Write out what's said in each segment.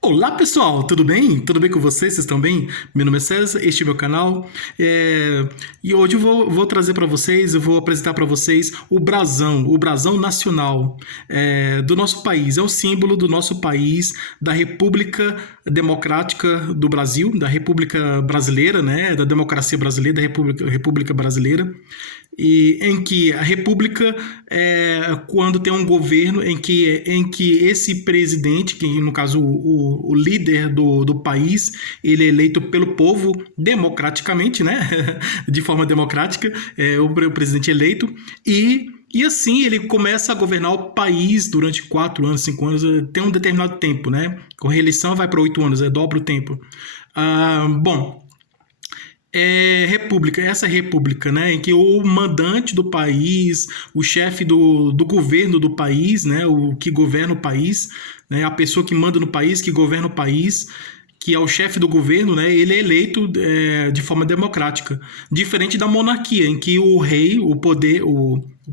Olá pessoal, tudo bem? Tudo bem com vocês? Vocês estão bem? Meu nome é César, este é meu canal e hoje eu vou trazer para vocês, eu vou apresentar para vocês o brasão nacional do nosso país. É o símbolo do nosso país, da República Democrática do Brasil, da República Brasileira, né? Da democracia brasileira, da República Brasileira. E em que a república é quando tem um governo em que esse presidente, que no caso o líder do país, ele é eleito pelo povo democraticamente, né? De forma democrática, o presidente eleito, e assim ele começa a governar o país durante 4 anos, 5 anos, tem um determinado tempo, né? Com reeleição vai para 8 anos, dobra o tempo. Bom, república, essa república, né, em que o mandante do país, o chefe do governo do país, né, o que governa o país, né, a pessoa que manda no país, que governa o país, que é o chefe do governo, né, ele é eleito de forma democrática, diferente da monarquia, em que o rei, o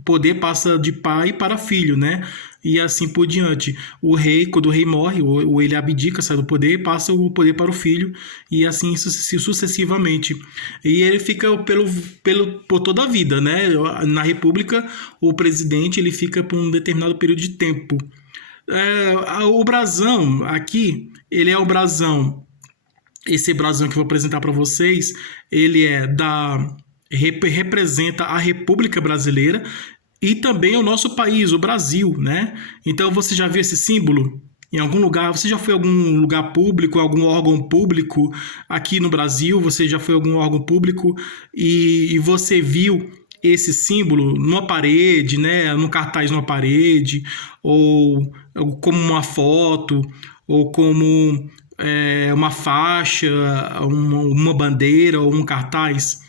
poder passa de pai para filho, né, e assim por diante. O rei, quando o rei morre, ou ele abdica, sai do poder, passa o poder para o filho, e assim sucessivamente. E ele fica por toda a vida, né? Na República, o presidente ele fica por um determinado período de tempo. O brasão aqui, ele é o brasão. Esse brasão que eu vou apresentar para vocês, ele representa a República Brasileira e também o nosso país, o Brasil, né? Então você já viu esse símbolo em algum lugar? Você já foi a algum lugar público, algum órgão público aqui no Brasil? Você já foi a algum órgão público e você viu esse símbolo numa parede, né? Num cartaz numa parede, ou como uma foto, ou como uma faixa, uma bandeira ou um cartaz?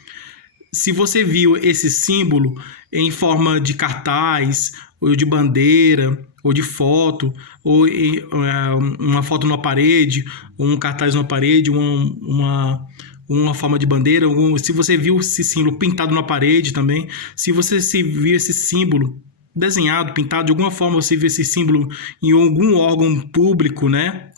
Se você viu esse símbolo em forma de cartaz, ou de bandeira, ou de foto, ou uma foto numa parede, ou um cartaz numa parede, uma forma de bandeira, se você viu esse símbolo pintado na parede também, se você viu esse símbolo desenhado, pintado, de alguma forma você viu esse símbolo em algum órgão público, né?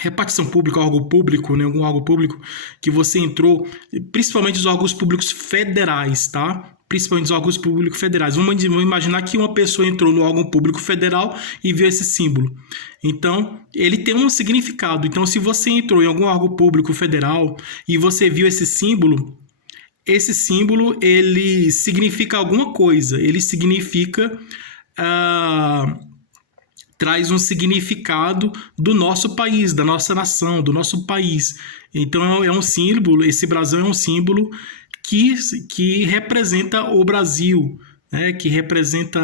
Repartição pública, órgão público, né, algum órgão público que você entrou, principalmente os órgãos públicos federais, tá? Principalmente os órgãos públicos federais. Vamos imaginar que uma pessoa entrou no órgão público federal e viu esse símbolo. Então, ele tem um significado. Então, se você entrou em algum órgão público federal e você viu esse símbolo, ele significa alguma coisa. Ele significa... traz um significado do nosso país, da nossa nação, do nosso país. Então é um símbolo, esse brasão é um símbolo que representa o Brasil, né? Que representa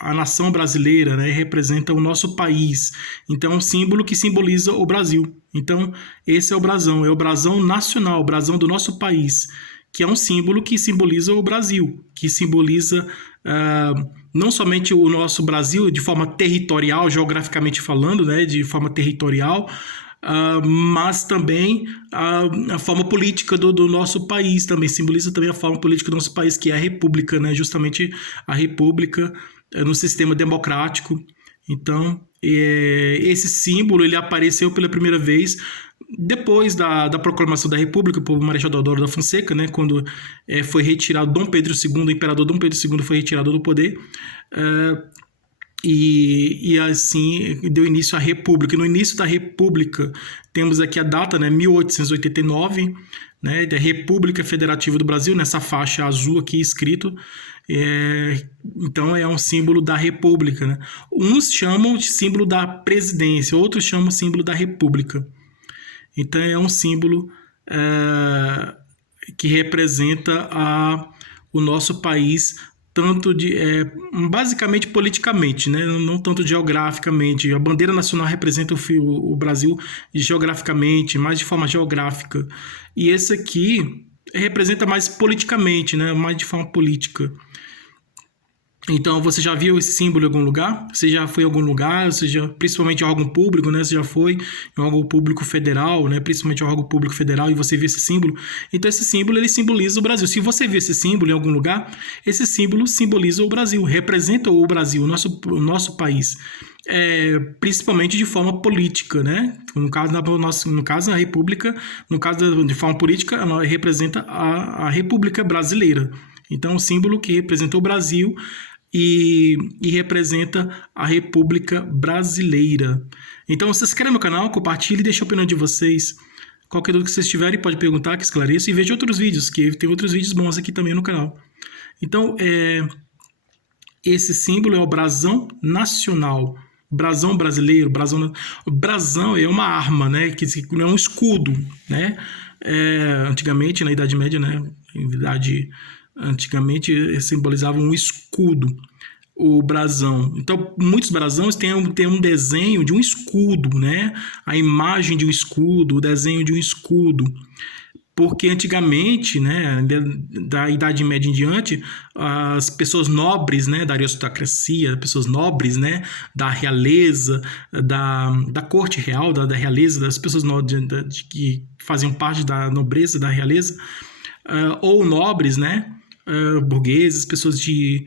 a nação brasileira, né? Representa o nosso país. Então é um símbolo que simboliza o Brasil. Então esse é o brasão nacional, o brasão do nosso país, que é um símbolo que simboliza o Brasil, que simboliza não somente o nosso Brasil de forma territorial, geograficamente falando, né, de forma territorial, mas também a forma política do nosso país, também simboliza também a forma política do nosso país, que é a República, né, justamente a República no sistema democrático. Então, esse símbolo ele apareceu pela primeira vez depois da proclamação da República por Marechal Deodoro da Fonseca, né, quando foi retirado Dom Pedro II, o imperador Dom Pedro II foi retirado do poder, e assim deu início à República. No início da República, temos aqui a data, né, 1889, né, da República Federativa do Brasil, nessa faixa azul aqui escrito. Então é um símbolo da República, né? Uns chamam de símbolo da presidência, outros chamam de símbolo da República. Então é um símbolo que representa o nosso país, tanto basicamente politicamente, né? Não tanto geograficamente. A bandeira nacional representa o Brasil geograficamente, mais de forma geográfica. E esse aqui representa mais politicamente, né? Mais de forma política. Então, você já viu esse símbolo em algum lugar? Você já foi em algum lugar? Principalmente em órgão público, né? Você já foi em órgão público federal, né? Principalmente em órgão público federal, e você viu esse símbolo. Então, esse símbolo, ele simboliza o Brasil. Se você viu esse símbolo em algum lugar, esse símbolo simboliza o Brasil, representa o Brasil, o nosso país. Principalmente de forma política, né? No caso, a República, de forma política, ela representa a República Brasileira. Então, o símbolo que representa o Brasil e representa a República Brasileira. Então, se inscreve no canal, compartilhe e deixe a opinião de vocês. Qualquer dúvida que vocês tiverem, pode perguntar, que esclareço. E veja outros vídeos, que tem outros vídeos bons aqui também no canal. Então, esse símbolo é o brasão nacional. Brasão brasileiro, brasão é uma arma, né? Que é um escudo, né? Antigamente, na Idade Média, né? Antigamente simbolizavam um escudo, o brasão. Então, muitos brasões têm um desenho de um escudo, né? A imagem de um escudo, o desenho de um escudo. Porque antigamente, né, da Idade Média em diante, as pessoas nobres, né, da aristocracia, pessoas nobres, né, da realeza, da corte real, da realeza, das pessoas que faziam parte da nobreza, da realeza, ou nobres, né, burgueses, pessoas de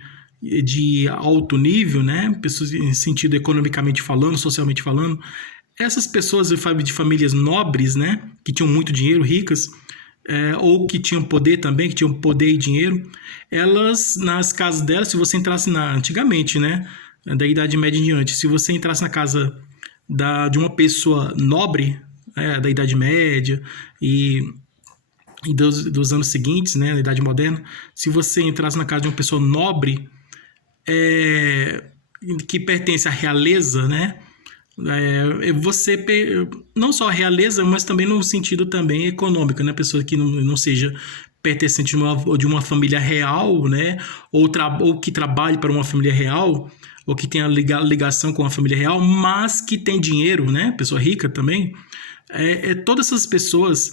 alto nível, né, pessoas em sentido economicamente falando, socialmente falando, essas pessoas de famílias nobres, né, que tinham muito dinheiro, ricas, ou que tinham poder também, que tinham poder e dinheiro, elas, nas casas delas, se você entrasse antigamente, né, da Idade Média em diante, se você entrasse na casa de uma pessoa nobre, da Idade Média e dos anos seguintes, né, na Idade Moderna, se você entrasse na casa de uma pessoa nobre, que pertence à realeza, né, você não só a realeza, mas também no sentido também econômico, né? Pessoa que não seja pertencente de uma família real, né? Ou que trabalhe para uma família real, ou que tenha ligação com a família real, mas que tem dinheiro, né? Pessoa rica também. Todas essas pessoas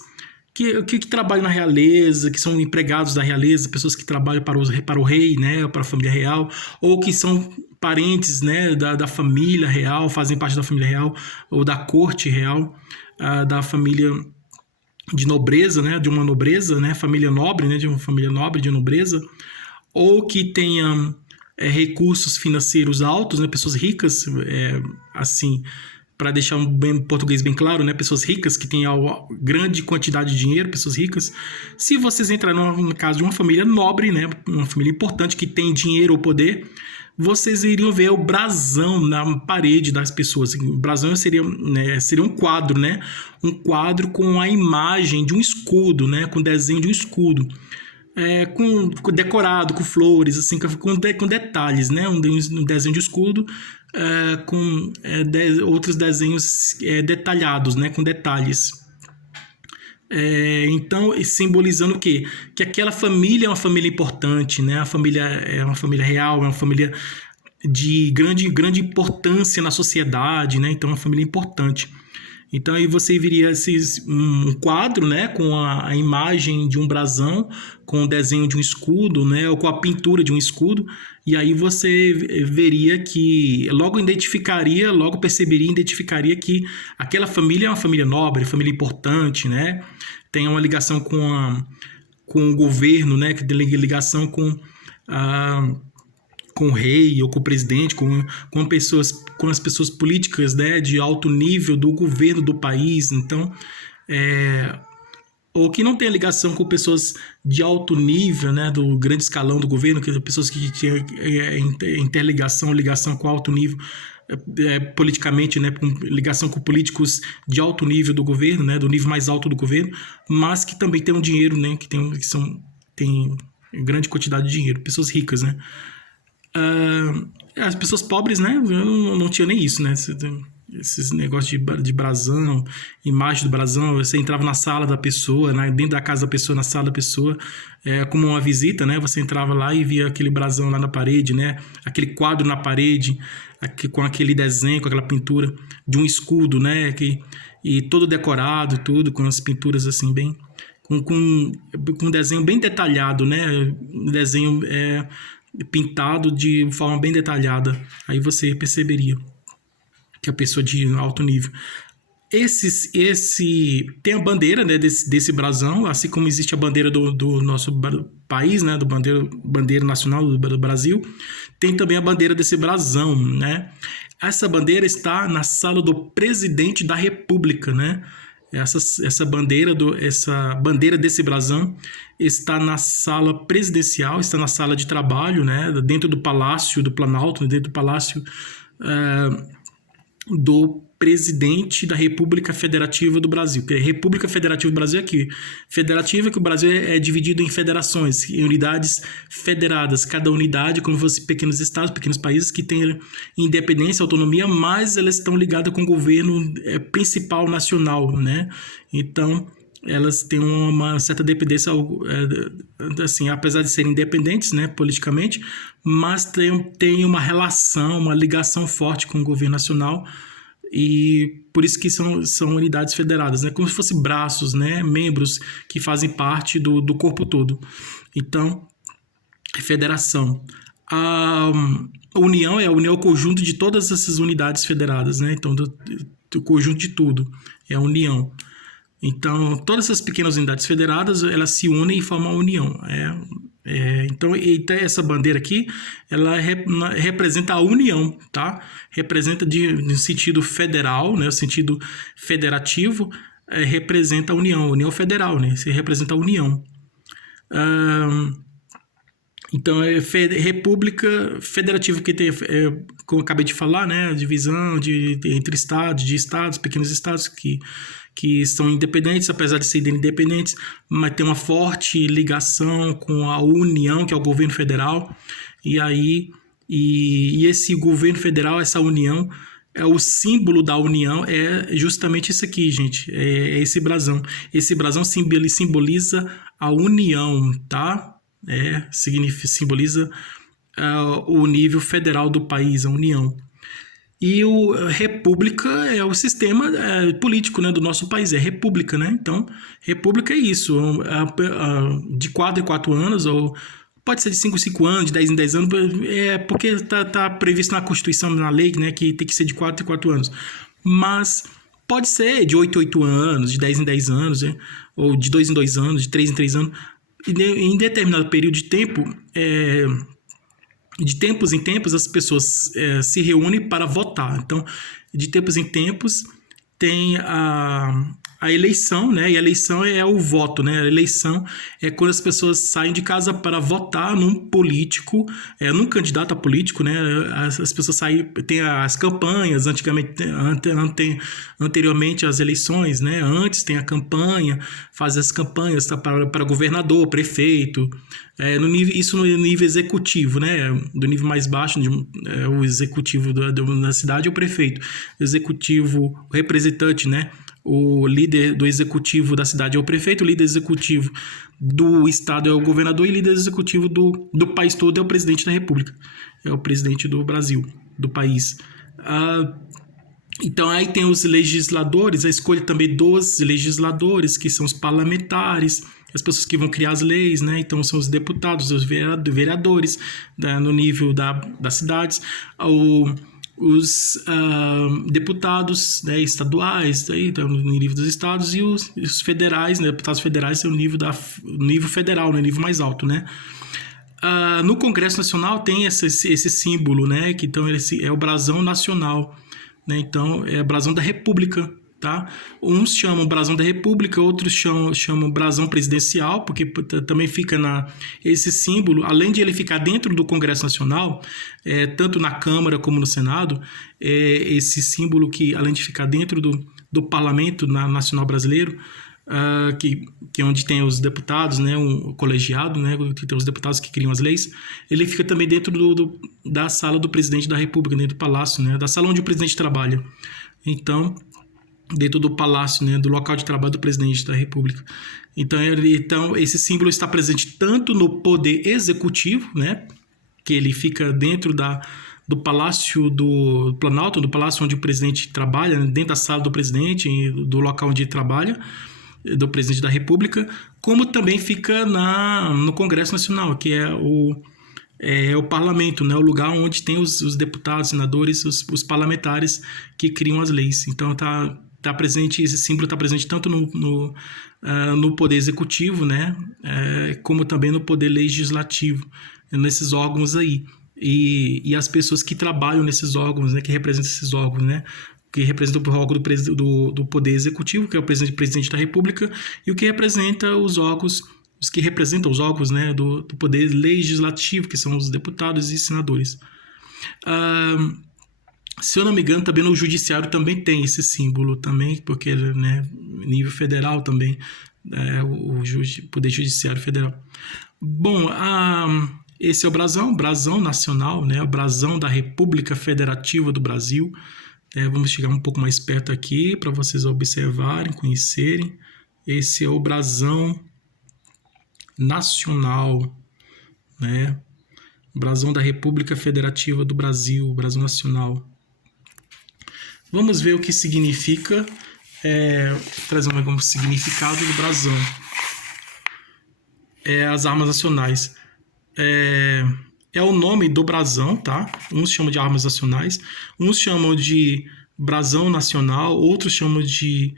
que trabalham na realeza, que são empregados da realeza, pessoas que trabalham para o rei, né? Para a família real, ou que são parentes, né, da família real, fazem parte da família real ou da corte real, da família de nobreza, né, de uma nobreza, né, família nobre, né, de uma família nobre, de nobreza, ou que tenha recursos financeiros altos, né, pessoas ricas, assim, para deixar um português bem claro, né, pessoas ricas que têm grande quantidade de dinheiro, pessoas ricas. Se vocês entrarem no caso de uma família nobre, né, uma família importante que tem dinheiro ou poder, vocês iriam ver o brasão na parede das pessoas. O brasão seria um quadro, né? Um quadro com a imagem de um escudo, né? Com o desenho de um escudo. Com decorado, com flores, assim, com detalhes, né? Um desenho de escudo com outros desenhos detalhados, né? Com detalhes. Então, simbolizando o quê? Que aquela família é uma família importante, né? A família é uma família real, é uma família de grande importância na sociedade, né? Então, é uma família importante. Então, aí você viria um quadro, né? Com a imagem de um brasão, com o desenho de um escudo, né? Ou com a pintura de um escudo. E aí você veria que logo identificaria que aquela família é uma família nobre, família importante, né? Tem uma ligação com o governo, né? Que tem ligação com o rei ou com o presidente, com as pessoas políticas, né? De alto nível do governo do país. Então, ou que não tem ligação com pessoas de alto nível, né, do grande escalão do governo, que pessoas que tinham ligação com alto nível politicamente, né, com ligação com políticos de alto nível do governo, né, do nível mais alto do governo, mas que também tem um dinheiro, né, que tem grande quantidade de dinheiro, pessoas ricas, né. As pessoas pobres, né, não tinha nem isso, né. Esses negócios de brasão, imagem do brasão, você entrava na sala da pessoa, né, dentro da casa da pessoa, na sala da pessoa, como uma visita, né, você entrava lá e via aquele brasão lá na parede, né, aquele quadro na parede, com aquele desenho, com aquela pintura de um escudo, né, e todo decorado, tudo, com as pinturas assim, bem... Com um desenho bem detalhado, né, um desenho pintado de forma bem detalhada. Aí você perceberia que é a pessoa de alto nível. Tem a bandeira, né, desse brasão, assim como existe a bandeira do nosso país, né, bandeira nacional do Brasil, tem também a bandeira desse brasão, né? Essa bandeira está na sala do presidente da República, né? Essa bandeira desse brasão está na sala presidencial, está na sala de trabalho, né, dentro do Palácio do Planalto, dentro do Palácio do presidente da República Federativa do Brasil. Porque a República Federativa do Brasil é aqui. Federativa é que o Brasil é dividido em federações, em unidades federadas. Cada unidade, como se fosse pequenos estados, pequenos países que têm independência, autonomia, mas elas estão ligadas com o governo principal nacional, né? Então, elas têm uma certa dependência, assim, apesar de serem independentes, né, politicamente, mas tem uma relação, uma ligação forte com o governo nacional, e por isso que são unidades federadas, né, como se fossem braços, né, membros que fazem parte do corpo todo. Então, federação. A união é o conjunto de todas essas unidades federadas, né, então do conjunto de tudo é a união. Então, todas essas pequenas unidades federadas, elas se unem e formam a união. Então, essa bandeira aqui, ela representa a união, tá? Representa no sentido federal, né? O sentido federativo, representa a união federal, né? Se representa a união. Então, República Federativa, que tem, como eu acabei de falar, né? A divisão entre estados, pequenos estados que são independentes, apesar de serem independentes, mas tem uma forte ligação com a União, que é o governo federal. E esse governo federal, essa União, o símbolo da União é justamente isso aqui, gente. É esse brasão. Esse brasão simboliza a união, tá? Simboliza o nível federal do país, a União. E a república é o sistema político, né, do nosso país, é república, né? Então, república é isso, de 4 em 4 anos, ou pode ser de 5 em 5 anos, de 10 em 10 anos, porque está previsto na Constituição, na lei, né, que tem que ser de 4 em 4 anos. Mas pode ser de 8 em 8 anos, de 10 em 10 anos, né? Ou de 2 em 2 anos, de 3 em 3 anos. E em determinado período de tempo, de tempos em tempos, as pessoas se reúnem para votar. Então, de tempos em tempos, tem a eleição, né? E a eleição é o voto, né? A eleição é quando as pessoas saem de casa para votar num político, num candidato a político, né? As pessoas saem, tem as campanhas, anteriormente às eleições, né? Antes tem a campanha, faz as campanhas para governador, prefeito, isso no nível executivo, né? Do nível mais baixo, o executivo da cidade é o prefeito, o executivo, o representante, né? O líder do executivo da cidade é o prefeito, o líder executivo do estado é o governador e o líder executivo do país todo é o presidente da República. É o presidente do Brasil, do país. Então aí tem os legisladores, a escolha também dos legisladores, que são os parlamentares, as pessoas que vão criar as leis, né? Então são os deputados, os vereadores, no nível das cidades, os deputados, né, estaduais, no nível dos estados, e os federais, né, deputados federais são o nível federal, no nível mais alto, né? No Congresso Nacional tem esse símbolo, né, que então é o brasão nacional, né? Então é o brasão da República, tá? Uns chamam brasão da República, outros chamam brasão presidencial, porque também fica esse símbolo, além de ele ficar dentro do Congresso Nacional, tanto na Câmara como no Senado, esse símbolo que, além de ficar dentro do Parlamento Nacional Brasileiro, que é onde tem os deputados, né, um colegiado, né, que tem os deputados que criam as leis, ele fica também dentro da sala do presidente da República, dentro do palácio, né, da sala onde o presidente trabalha. Então, dentro do palácio, né, do local de trabalho do presidente da República. Então esse símbolo está presente tanto no poder executivo, né, que ele fica dentro do Palácio do Planalto, do palácio onde o presidente trabalha, né, dentro da sala do presidente, do local onde ele trabalha, do presidente da República, como também fica no Congresso Nacional, que é é o parlamento, né? O lugar onde tem os deputados, senadores, os parlamentares que criam as leis. Então tá presente, esse símbolo está presente tanto no poder executivo, né? Como também no poder legislativo, nesses órgãos aí. E as pessoas que trabalham nesses órgãos, né? Que representam esses órgãos, né? Que representa o órgão do poder executivo, que é o presidente da República, e o que representa os que representam os órgãos, né, do poder legislativo, que são os deputados e senadores. Se eu não me engano, também no judiciário também tem esse símbolo também, porque, né, nível federal também, o poder judiciário federal. Bom, esse é o brasão nacional, né, o brasão da República Federativa do Brasil. Vamos chegar um pouco mais perto aqui para vocês observarem, conhecerem. Esse é o brasão nacional, né? Brasão da República Federativa do Brasil, brasão nacional. Vamos ver o que significa, trazer um significado do brasão. As armas nacionais. É o nome do brasão, tá? Uns chamam de armas nacionais, uns chamam de brasão nacional, outros chamam de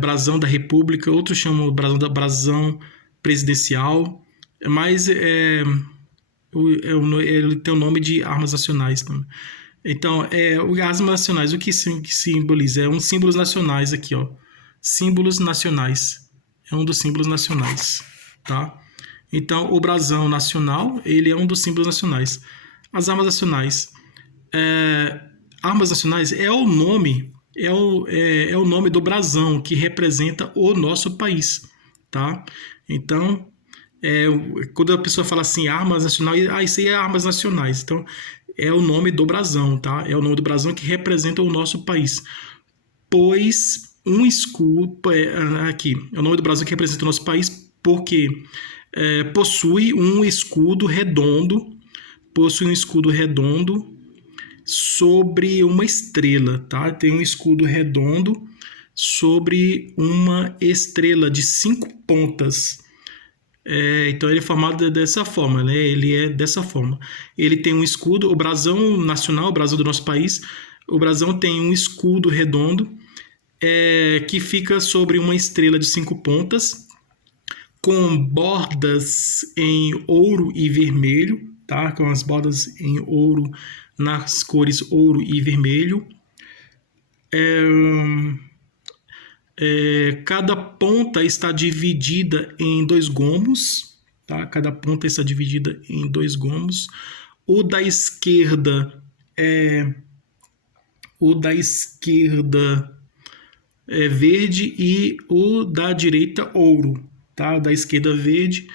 brasão da República, outros chamam de brasão presidencial, mas ele tem o nome de armas nacionais também. Então, armas nacionais, o que simboliza? É uns símbolos nacionais aqui, ó. Símbolos nacionais. É um dos símbolos nacionais, tá? Então, o brasão nacional, ele é um dos símbolos nacionais. As armas nacionais. Armas nacionais é o nome do brasão que representa o nosso país, tá? Então, quando a pessoa fala assim, armas nacionais, isso aí é armas nacionais. Então, é o nome do brasão, tá? É o nome do brasão que representa o nosso país. Pois um escudo, aqui, é o nome do brasão que representa o nosso país porque possui um escudo redondo, sobre uma estrela, tá? Tem um escudo redondo sobre uma estrela de 5 pontas. Então ele é formado dessa forma, né? Ele é dessa forma. Ele tem um escudo, o brasão nacional, o brasão do nosso país, o brasão tem um escudo redondo que fica sobre uma estrela de 5 pontas, com bordas em ouro e vermelho, tá? Com as bordas em ouro, nas cores ouro e vermelho. Cada ponta está dividida em 2 gomos, tá? Cada ponta está dividida em 2 gomos. O da esquerda é verde e o da direita ouro, tá? O da esquerda verde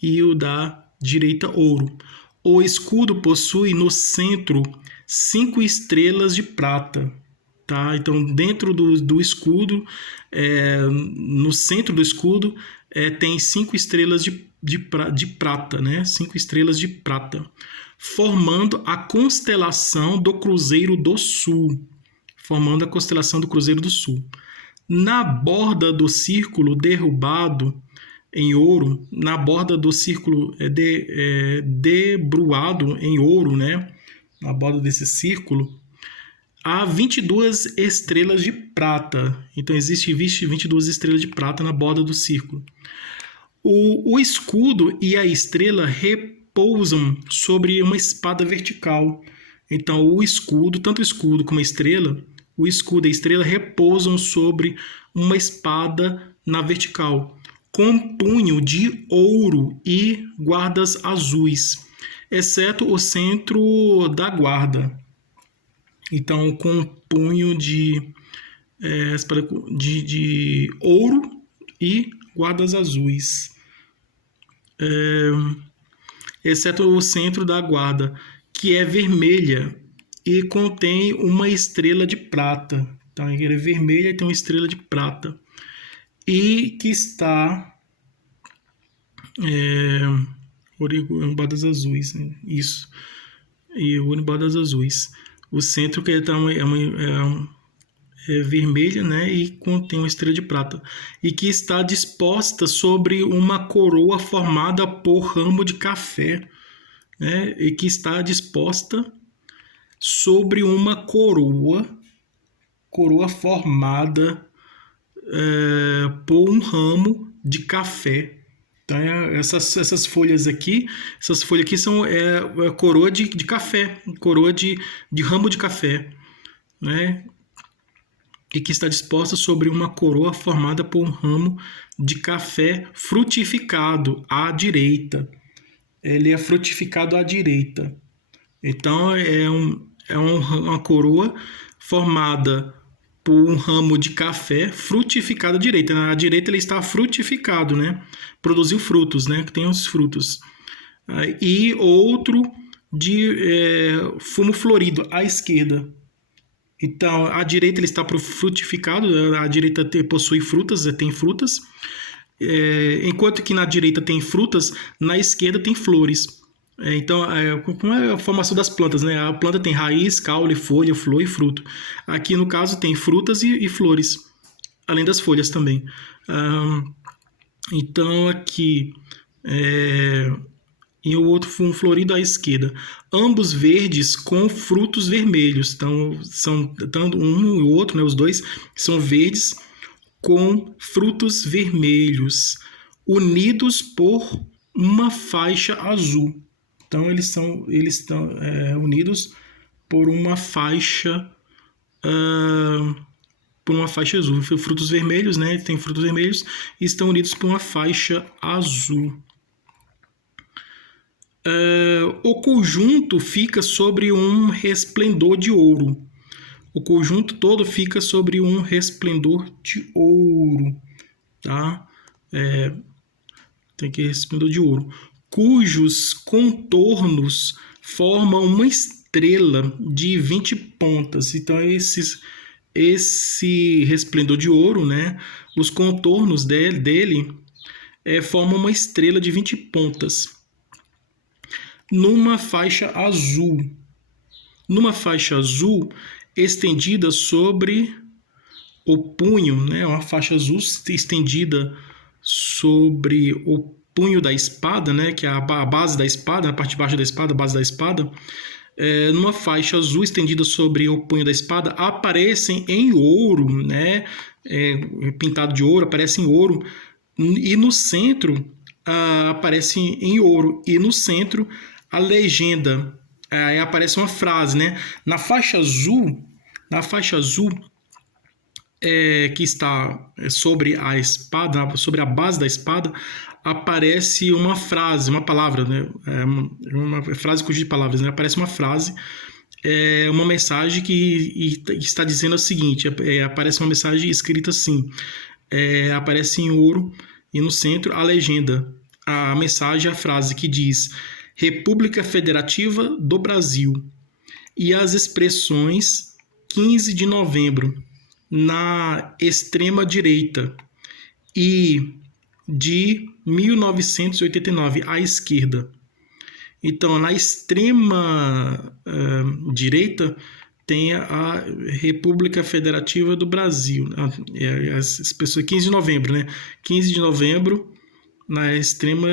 e o da direita ouro. O escudo possui no centro 5 estrelas de prata, tá? Então, dentro do escudo, no centro do escudo, tem 5 estrelas de prata, né? 5 estrelas de prata, formando a constelação do Cruzeiro do Sul. Na borda do círculo derrubado em ouro, na borda do círculo debruado em ouro, né? Na borda desse círculo, há 22 estrelas de prata. Então, existe 22 estrelas de prata na borda do círculo. O escudo e a estrela repousam sobre uma espada vertical. Então, tanto o escudo como a estrela, o escudo e a estrela repousam sobre uma espada na vertical, com punho de ouro e guardas azuis, exceto o centro da guarda. Então, com punho de ouro e guardas azuis, exceto o centro da guarda, que é vermelha e contém uma estrela de prata. Então, ele é vermelha e tem uma estrela de prata. E que está em bordas azuis, né? Isso. E em bordas azuis. O centro que é vermelha, né? E contém uma estrela de prata. E que está disposta sobre uma coroa formada por ramo de café. né, e que está disposta sobre uma coroa formada por um ramo de café. Então, essas folhas aqui são a coroa de café, coroa de ramo de café, né? E que está disposta sobre uma coroa formada por um ramo de café frutificado à direita. Ele é frutificado à direita. Então, uma coroa formada por um ramo de café frutificado à direita. Na direita ele está frutificado, né? Produziu frutos, né? Que tem os frutos. E outro de fumo florido à esquerda. Então, à direita ele está frutificado, a direita possui frutas, tem frutas. Enquanto que na direita tem frutas, na esquerda tem flores. Então, como é a formação das plantas, né? A planta tem raiz, caule, folha, flor e fruto. Aqui, no caso, tem frutas e flores, além das folhas também. Então, aqui, e o outro fumo florido à esquerda. Ambos verdes com frutos vermelhos. Então, são tanto um e o outro, né? Os dois são verdes com frutos vermelhos, unidos por uma faixa azul. Então, eles estão unidos por uma faixa azul. Frutos vermelhos, né? Tem frutos vermelhos e estão unidos por uma faixa azul. O conjunto fica sobre um resplendor de ouro. O conjunto todo fica sobre um resplendor de ouro, tá? Tem que resplendor de ouro, cujos contornos formam uma estrela de 20 pontas. Então, esse resplendor de ouro, né? Os contornos dele formam uma estrela de 20 pontas numa faixa azul. Numa faixa azul estendida sobre o punho, né? Uma faixa azul estendida sobre o punho da espada, né? Que é a base da espada, a parte de baixo da espada, a base da espada. Numa faixa azul estendida sobre o punho da espada, aparecem em ouro, né? Pintado de ouro, aparece em ouro, e no centro aparece em ouro, e no centro a legenda, aparece uma frase, né? Na faixa azul que está sobre a espada, sobre a base da espada, aparece uma frase, uma palavra, né? Uma frase cuja de palavras, né? Aparece uma frase, uma mensagem que está dizendo o seguinte: aparece uma mensagem escrita assim, aparece em ouro, e no centro a legenda, a mensagem, a frase que diz: República Federativa do Brasil, e as expressões 15 de novembro na extrema direita e de 1989 à esquerda. Então, na extrema direita tem a República Federativa do Brasil, as pessoas, 15 de novembro, né? 15 de novembro na extrema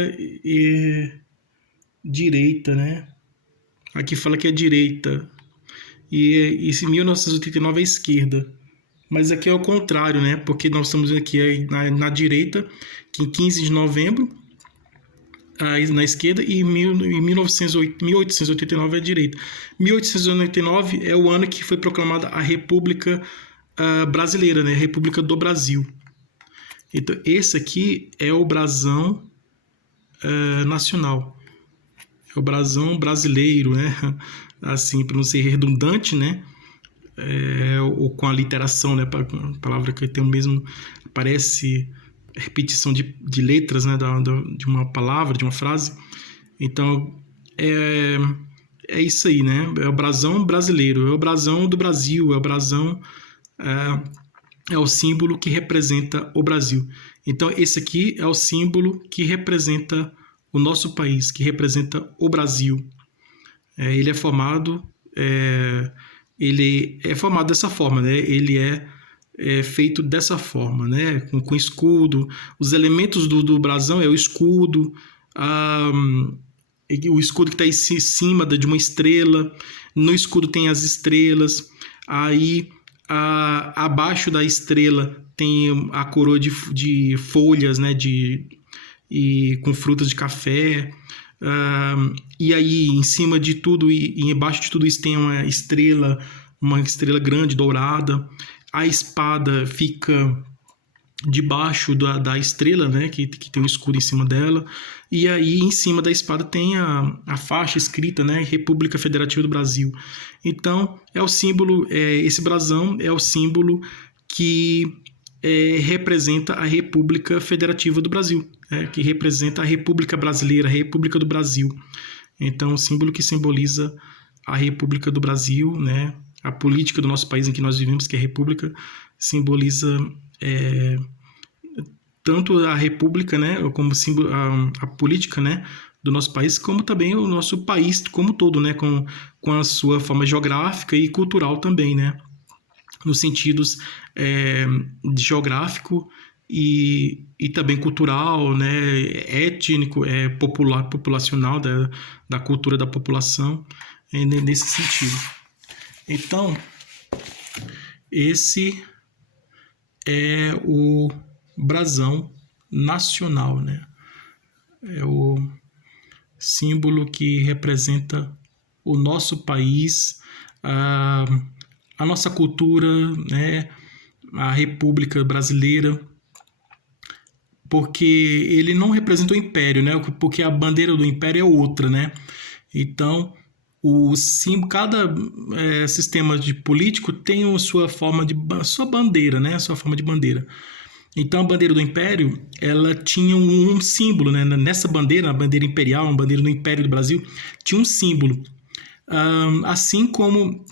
direita, né? Aqui fala que é direita, e esse 1989 é esquerda. Mas aqui é o contrário, né? Porque nós estamos aqui na direita, que em 15 de novembro, na esquerda, e 1889 é a direita. 1889 é o ano que foi proclamada a República Brasileira, né? A República do Brasil. Então, esse aqui é o brasão nacional. É o brasão brasileiro, né? Assim, para não ser redundante, né? Ou com a literação, né? A palavra que tem o mesmo, parece repetição de letras, né? De uma palavra, de uma frase. Então, é isso aí, né? É o brasão brasileiro, é o brasão do Brasil, é o brasão, é o símbolo que representa o Brasil. Então, esse aqui é o símbolo que representa o nosso país, que representa o Brasil. Ele é formado dessa forma, né? Ele é feito dessa forma, né? Com escudo. Os elementos do brasão é o escudo, o escudo que está em cima de uma estrela, no escudo tem as estrelas, aí abaixo da estrela tem a coroa de folhas, né, e com frutas de café, e aí em cima de tudo e embaixo de tudo isso tem uma estrela grande, dourada. A espada fica debaixo da estrela, né, que tem um escudo em cima dela, e aí em cima da espada tem a faixa escrita, né, República Federativa do Brasil. Então, é o símbolo, esse brasão é o símbolo que representa a República Federativa do Brasil, que representa a República Brasileira, a República do Brasil. Então, o símbolo que simboliza a República do Brasil, né, a política do nosso país em que nós vivemos, que é a República, simboliza tanto a República, né, como símbolo, a política, né, do nosso país, como também o nosso país como todo, né, com a sua forma geográfica e cultural também, né, nos sentidos geográfico e também cultural, né, étnico, populacional, da cultura da população, nesse sentido. Então, esse é o brasão nacional, né? É o símbolo que representa o nosso país, a nossa cultura, né? A República Brasileira, porque ele não representa o império, né? Porque a bandeira do império é outra, né? Então, cada sistema de político tem a sua sua bandeira, né? A sua forma de bandeira. Então, a bandeira do Império, ela tinha um símbolo, né? Nessa bandeira, a bandeira imperial, a bandeira do Império do Brasil, tinha um símbolo. Assim como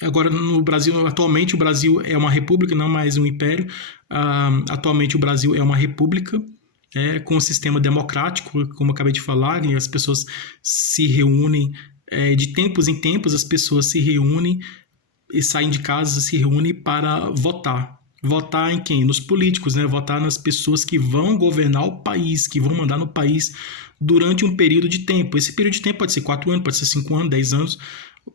agora no Brasil, atualmente o Brasil é uma república, não mais um império. Atualmente o Brasil é uma república, com um sistema democrático, como eu acabei de falar, e as pessoas se reúnem, de tempos em tempos as pessoas se reúnem e saem de casa, se reúnem para votar. Votar em quem? Nos políticos, né? Votar nas pessoas que vão governar o país, que vão mandar no país durante um período de tempo. Esse período de tempo pode ser 4 anos, pode ser 5 anos, 10 anos,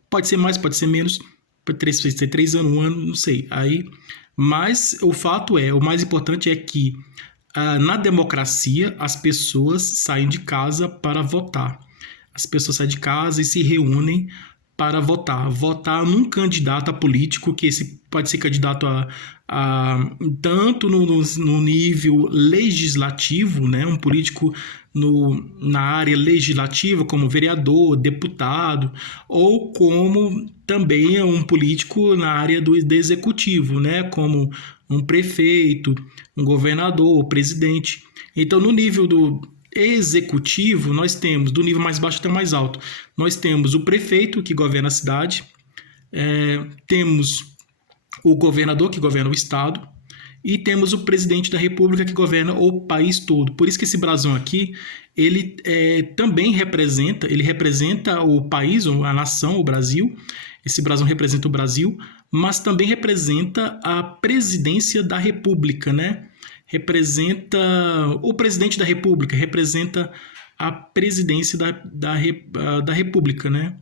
pode ser mais, pode ser menos, pode ser 3 anos, 1 ano, não sei. Mas o fato o mais importante é que na democracia as pessoas saem de casa para votar. As pessoas saem de casa e se reúnem para votar num candidato político, que esse pode ser candidato tanto no nível legislativo, né, um político na área legislativa, como vereador, deputado, ou como também um político na área do executivo, né, como um prefeito, um governador, o presidente. Então, no nível do executivo, nós temos, do nível mais baixo até o mais alto, nós temos o prefeito, que governa a cidade, temos o governador, que governa o estado, e temos o presidente da república, que governa o país todo. Por isso que esse brasão aqui, ele também representa o país, a nação, o Brasil. Esse brasão representa o Brasil, mas também representa a presidência da república, né? Representa o presidente da república, representa a presidência da república, né?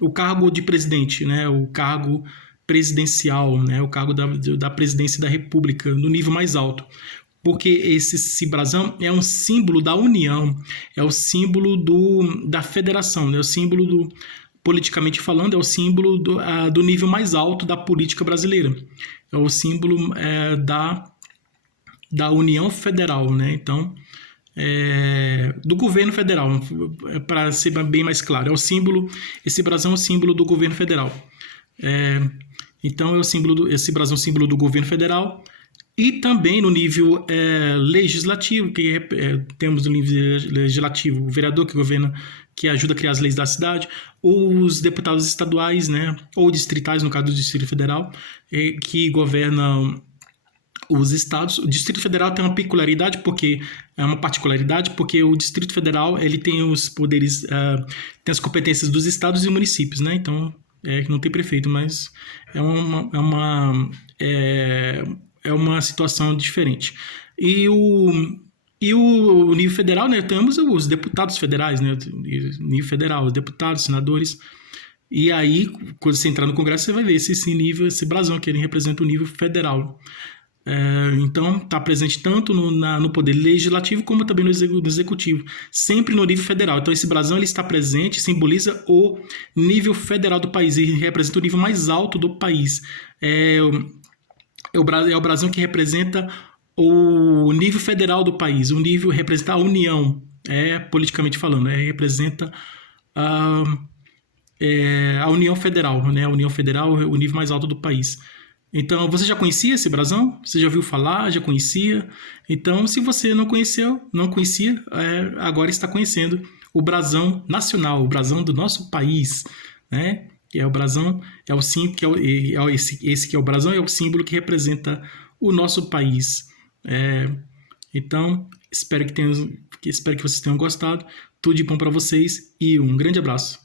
O cargo de presidente, né? O cargo presidencial, né? O cargo da presidência da república, no nível mais alto. Porque esse brasão é um símbolo da união, é o símbolo da federação, né? O símbolo politicamente falando, é o símbolo do nível mais alto da política brasileira. É o símbolo da União Federal, né? Então, do governo federal, para ser bem mais claro, esse brasão é o símbolo do governo federal. Então, esse brasão é o símbolo do governo federal. E também no nível legislativo, que temos no nível legislativo o vereador que governa, que ajuda a criar as leis da cidade, os deputados estaduais, né, ou distritais, no caso do Distrito Federal, que governam os estados. O Distrito Federal tem uma particularidade, porque o Distrito Federal ele tem os poderes, tem as competências dos estados e municípios, né? Então, que não tem prefeito, mas é uma situação diferente. E E o nível federal, né, temos os deputados federais, né, nível federal, os deputados, senadores. E aí, quando você entrar no Congresso, você vai ver esse nível, esse brasão que ele representa o nível federal. Então, está presente tanto no poder legislativo como também no executivo, sempre no nível federal. Então, esse brasão ele está presente, simboliza o nível federal do país e representa o nível mais alto do país. É o brasão que representa o nível federal do país, o nível representa a União, politicamente falando, representa a União Federal, né? A União Federal é o nível mais alto do país. Então, você já conhecia esse brasão? Você já ouviu falar? Já conhecia? Então, se você não conhecia, agora está conhecendo o brasão nacional, o brasão do nosso país, né? Que é o brasão, é o símbolo, esse que é o brasão, é o símbolo que representa o nosso país. Então, espero que vocês tenham gostado. Tudo de bom para vocês e um grande abraço.